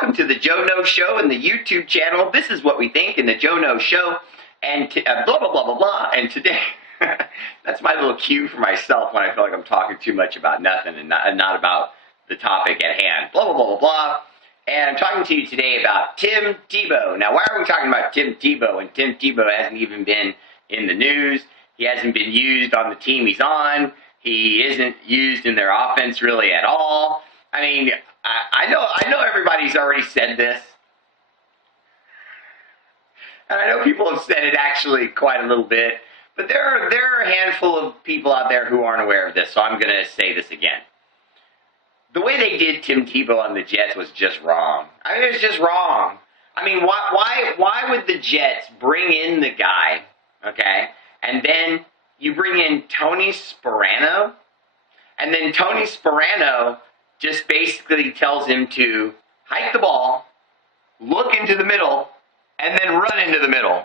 welcome to the Joe No Show and the YouTube channel. This is what we think in the Joe No Show, and blah, blah, blah, blah, blah. And today, that's my little cue for myself when I feel like I'm talking too much about nothing and not about the topic at hand. Blah, blah, blah, blah, blah. And I'm talking to you today about Tim Tebow. Now, why are we talking about Tim Tebow? And Tim Tebow hasn't even been in the news. He hasn't been used on the team he's on. He isn't used in their offense really at all. I mean, I know everybody's already said this. And I know people have said it actually quite a little bit. But there are a handful of people out there who aren't aware of this, so I'm going to say this again. The way they did Tim Tebow on the Jets was just wrong. I mean, it was just wrong. I mean, why would the Jets bring in the guy, okay, and then you bring in Tony Sparano, and then Tony Sparano just basically tells him to hike the ball, look into the middle, and then run into the middle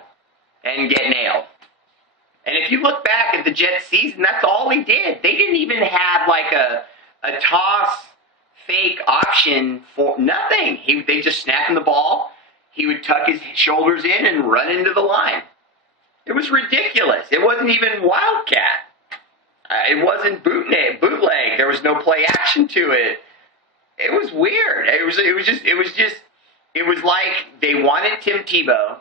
and get nailed. And if you look back at the Jets season, that's all he did. They didn't even have like a toss fake option for nothing. They just snapped him the ball. He would tuck his shoulders in and run into the line. It was ridiculous. It wasn't even wildcat. It wasn't bootleg. There was no play action to it. It was weird. It was like they wanted Tim Tebow,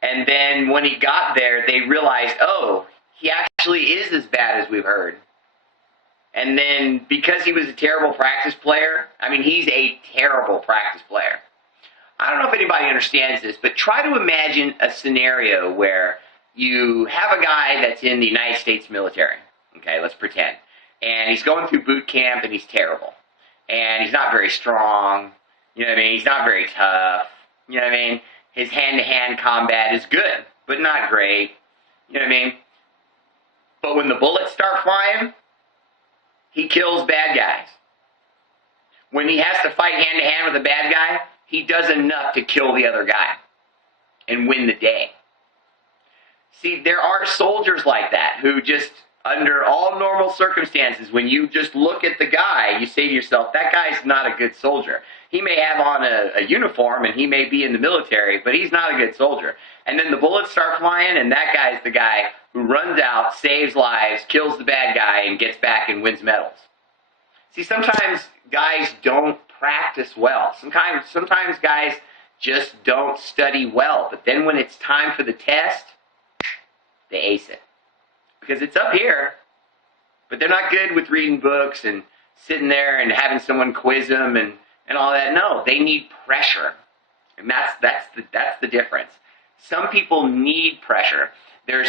and then when he got there, they realized, oh, he actually is as bad as we've heard. And then because he was a terrible practice player, I mean, he's a terrible practice player. I don't know if anybody understands this, but try to imagine a scenario where you have a guy that's in the United States military. Okay, let's pretend. And he's going through boot camp and he's terrible. And he's not very strong. You know what I mean? He's not very tough. You know what I mean? His hand-to-hand combat is good, but not great. You know what I mean? But when the bullets start flying, he kills bad guys. When he has to fight hand-to-hand with a bad guy, he does enough to kill the other guy and win the day. See, there are soldiers like that who just, under all normal circumstances, when you just look at the guy, you say to yourself, that guy's not a good soldier. He may have on a uniform and he may be in the military, but he's not a good soldier. And then the bullets start flying, and that guy's the guy who runs out, saves lives, kills the bad guy, and gets back and wins medals. See, sometimes guys don't practice well. Sometimes guys just don't study well. But then when it's time for the test, they ace it. Because it's up here, but they're not good with reading books and sitting there and having someone quiz them and all that. No, they need pressure. And that's the difference. Some people need pressure. There's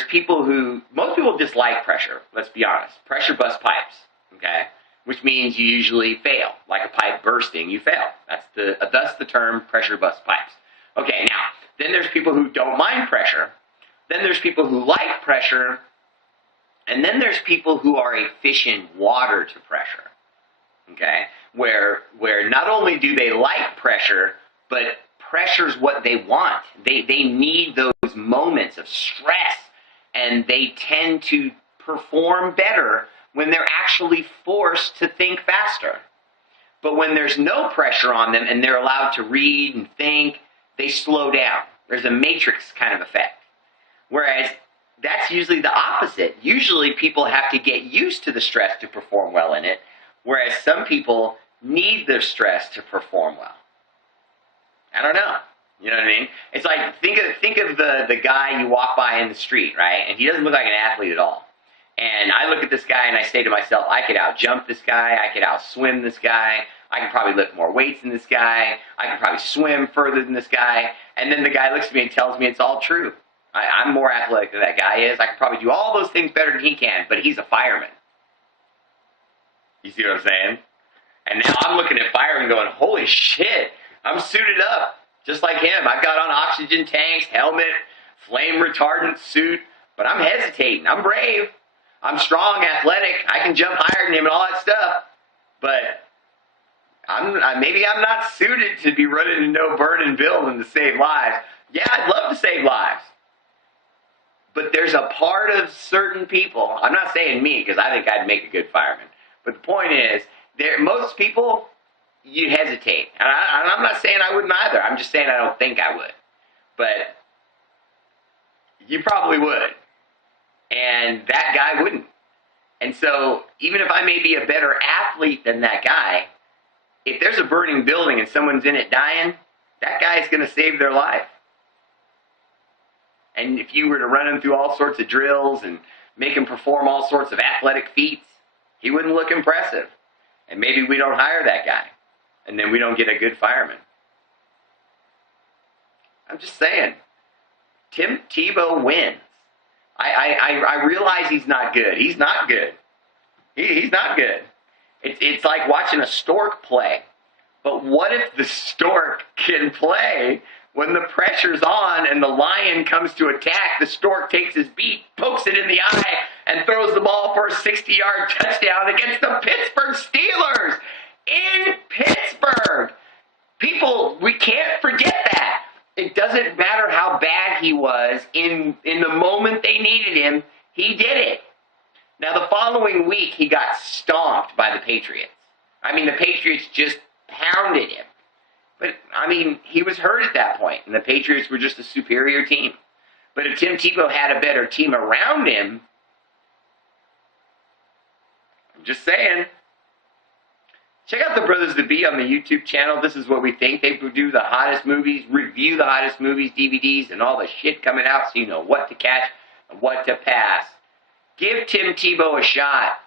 most people dislike pressure, let's be honest. Pressure busts pipes, okay? Which means you usually fail. Like a pipe bursting, you fail. Thus the term pressure busts pipes. Okay, now, then there's people who don't mind pressure. Then there's people who like pressure. And then there's people who are a fish in water to pressure, okay? Where not only do they like pressure, but pressure's what they want. They need those moments of stress, and they tend to perform better when they're actually forced to think faster. But when there's no pressure on them and they're allowed to read and think, they slow down. There's a matrix kind of effect. Whereas that's usually the opposite. Usually people have to get used to the stress to perform well in it, whereas some people need the stress to perform well. I don't know. You know what I mean? It's like, think of the guy you walk by in the street, right? And he doesn't look like an athlete at all. And I look at this guy and I say to myself, I could out-jump this guy, I could out-swim this guy, I could probably lift more weights than this guy, I could probably swim further than this guy. And then the guy looks at me and tells me it's all true. I'm more athletic than that guy is. I can probably do all those things better than he can, but he's a fireman. You see what I'm saying? And now I'm looking at firemen going, holy shit, I'm suited up just like him. I've got on oxygen tanks, helmet, flame retardant suit, but I'm hesitating. I'm brave. I'm strong, athletic. I can jump higher than him and all that stuff. But maybe I'm not suited to be running a no burden building to save lives. Yeah, I'd love to save lives. But there's a part of certain people, I'm not saying me because I think I'd make a good fireman, but the point is, most people, you hesitate. And I'm not saying I wouldn't either. I'm just saying I don't think I would. But you probably would. And that guy wouldn't. And so even if I may be a better athlete than that guy, if there's a burning building and someone's in it dying, that guy's going to save their life. And if you were to run him through all sorts of drills and make him perform all sorts of athletic feats, he wouldn't look impressive. And maybe we don't hire that guy. And then we don't get a good fireman. I'm just saying. Tim Tebow wins. I realize he's not good. He's not good. He's not good. It's like watching a stork play. But what if the stork can play when the pressure's on and the lion comes to attack? The stork takes his beak, pokes it in the eye, and throws the ball for a 60-yard touchdown against the Pittsburgh Steelers in Pittsburgh. People, we can't forget that. It doesn't matter how bad he was. In the moment they needed him, he did it. Now, the following week, he got stomped by the Patriots. I mean, the Patriots just pounded him. But, I mean, he was hurt at that point, and the Patriots were just a superior team. But if Tim Tebow had a better team around him, I'm just saying. Check out the Brothers to Be on the YouTube channel. This is what we think. They do the hottest movies, review the hottest movies, DVDs, and all the shit coming out so you know what to catch and what to pass. Give Tim Tebow a shot.